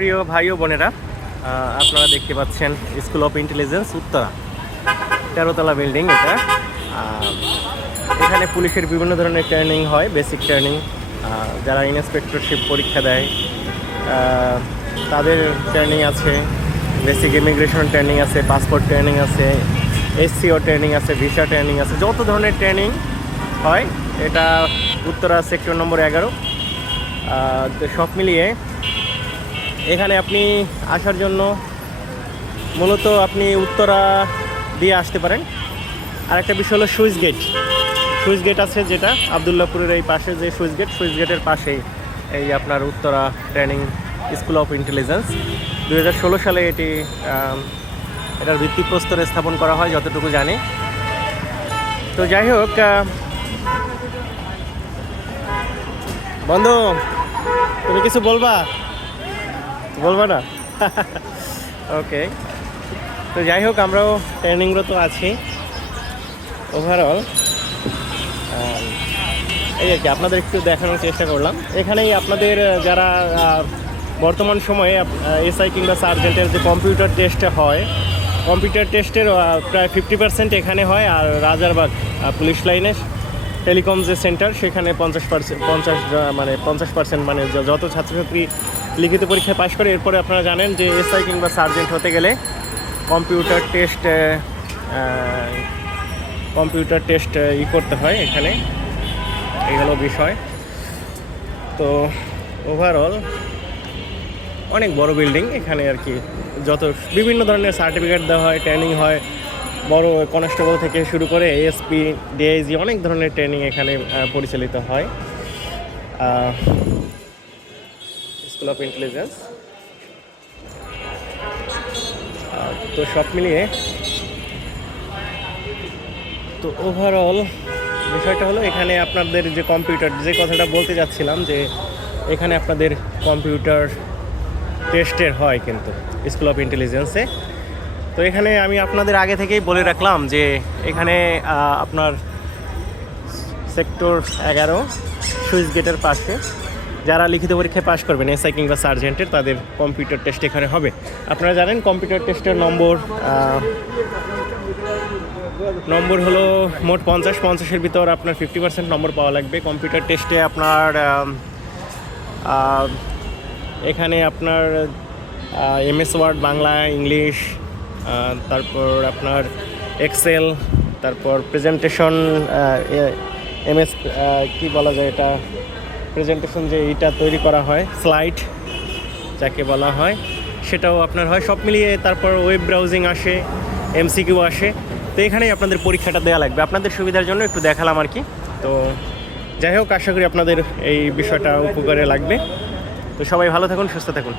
প্রিয় ভাই ও বোনেরা আপনারা দেখতে পাচ্ছেন স্কুল অফ ইন্টেলিজেন্স উত্তরা। তেরোতলা বিল্ডিং এটা। এখানে পুলিশের বিভিন্ন ধরনের ট্রেনিং হয় বেসিক ট্রেনিং যারা ইন্সপেক্টরশিপ পরীক্ষা দেয় তাদের ট্রেনিং আছে। বেসিক ইমিগ্রেশন ট্রেনিং আছে পাসপোর্ট ট্রেনিং আছে এসসিও ট্রেনিং আছে ভিসা ট্রেনিং আছে, যত ধরনের ট্রেনিং হয়, এটা উত্তরা সেক্টর নম্বর এগারো। সব মিলিয়ে এখানে আপনি আসার জন্য মূলত আপনি উত্তরা দিয়ে আসতে পারেন। আর একটা বিষয় হলো সুইচ গেট। সুইচ গেট আছে যেটা আবদুল্লাপুরের এই পাশে যে সুইচ গেট, সুইচ গেটের পাশেই এই আপনার Uttara training school of intelligence. দু হাজার ষোলো সালে এটি এটার ভিত্তিপ্রস্তরে স্থাপন করা হয়, যতটুকু জানি। তো যাই হোক বন্ধু, তুমি কিছু বলবা? বলবা না? ওকে তো যাই হোক, আমরাও ট্রেনিংরত আছি। ওভারঅল এই আর কি, আপনাদের একটু দেখানোর চেষ্টা করলাম। এখানেই আপনাদের যারা বর্তমান সময়ে এসআই কিংবা সার্জেন্টের যে কম্পিউটার টেস্ট হয় কম্পিউটার টেস্টের প্রায় ফিফটি পার্সেন্ট এখানে হয়, আর রাজারবাগ পুলিশ লাইনে টেলিকম যে সেন্টার সেখানে পঞ্চাশ পার্সেন্ট পঞ্চাশ মানে পঞ্চাশ পার্সেন্ট মানে যত ছাত্রছাত্রী লিখিত পরীক্ষায় পাশ করে এরপরে আপনারা জানেন যে এসআই কিংবা সার্জেন্ট হতে গেলে কম্পিউটার টেস্ট কম্পিউটার টেস্ট ই করতে হয় এখানে। এই হলো বিষয়। তো ওভারঅল অনেক বড় বিল্ডিং এখানে আর কি। যত বিভিন্ন ধরনের সার্টিফিকেট দেওয়া হয় ট্রেনিং হয়, বড় কনস্টেবল থেকে শুরু করে এএসপি ডিআইজি অনেক ধরনের ট্রেনিং এখানে পরিচালিত হয়। স্কুল অফ ইন্টেলিজেন্স তো সব মিলিয়ে তো ওভারঅল বিষয়টা হলো এখানে আপনাদের যে কম্পিউটার যে কথাটা বলতে যাচ্ছিলাম যে এখানে আপনাদের কম্পিউটার টেস্টের হয় কিন্তু স্কুল অফ ইন্টেলিজেন্সে তো এখানে আমি আপনাদের আগে থেকেই বলে রাখলাম যে এখানে আপনার সেক্টর এগারো, সুইচ গেটের পাশে। যারা লিখিত পরীক্ষায় পাশ করবেন, এসআই কিংবা সার্জেন্টের, তাদের কম্পিউটার টেস্ট এখানে হবে। আপনারা জানেন, কম্পিউটার টেস্টের নম্বর নম্বর হলো মোট পঞ্চাশ, পঞ্চাশের ভিতর আপনার ফিফটি পার্সেন্ট নম্বর পাওয়া লাগবে। কম্পিউটার টেস্টে আপনার এখানে আপনার এমএস ওয়ার্ড, বাংলা, ইংলিশ তারপর আপনার এক্সেল, তারপর প্রেজেন্টেশন এমএস কি বলা যায় এটা? প্রেজেন্টেশন যে এটা তৈরি করা হয় স্লাইড যাকে বলা হয়, সেটাও আপনার হয়। সব মিলিয়ে তারপর ওয়েব ব্রাউজিং আসে এমসিকিউ আসে। তো এখানেই আপনাদের পরীক্ষাটা দেওয়া লাগবে। আপনাদের সুবিধার জন্য একটু দেখালাম আর কি। তো যাই হোক, আশা করি আপনাদের এই বিষয়টা উপকারে লাগবে। তো সবাই ভালো থাকুন, সুস্থ থাকুন।